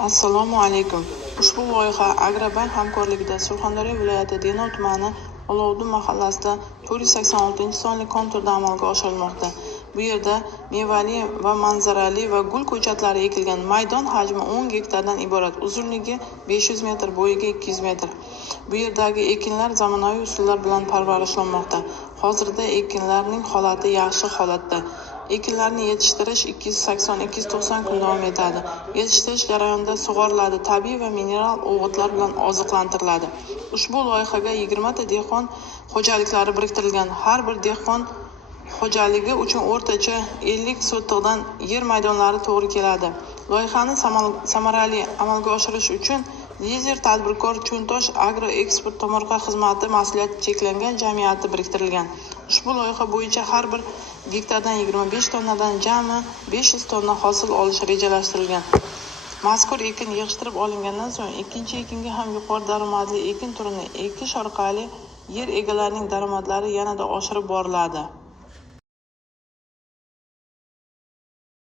Assalomu alaykum. Ushbu loyiha Agrobank hamkorligida Surxondaryo viloyati Denov tumani Olovdi mahallasida 486-sonli konturda amalga oshirilmoqda. Bu yerda mevali va manzarali va gul ko'chatlari ekilgan. Maydon hajmi 10 gektardan iborat. Uzunligi 500 metr, bo'yiga 200 metr. Bu yerdagi ekinlar zamonaviy usullar bilan parvarishlanmoqda. Hozirda ekinlarning holati yaxshi holatda. Ekinlarni yetishtirish 280-290 kun davom etadi. Yetishtirish jarayonida sug'oriladi, tabiiy va mineral o'g'itlar bilan oziqlantiriladi. Ushbu loyihaga 20 ta dehqon xo'jaliklari biriktirilgan. Har bir dehqon xo'jaligi uchun o'rtacha 50 sotixdan yer maydonlari to'g'ri keladi. Loyihani samarali amalga oshirish uchun Lizer tadbirkor Cho'ntosh Agro Eksport tomorqa xizmati mas'uliyati cheklangan jamiyati biriktirilgan. Ushbu loyiha bo'yicha har bir gektardan 25 tonnadan jami 500 tonna hosil olish rejalashtirilgan. Mazkur ekin yig'ishtirib olingandan so'ng ikkinchi ekinga ham yuqori daromadli ekin turini ekish orqali yer egalarining daromadlari yanada oshirib boriladi.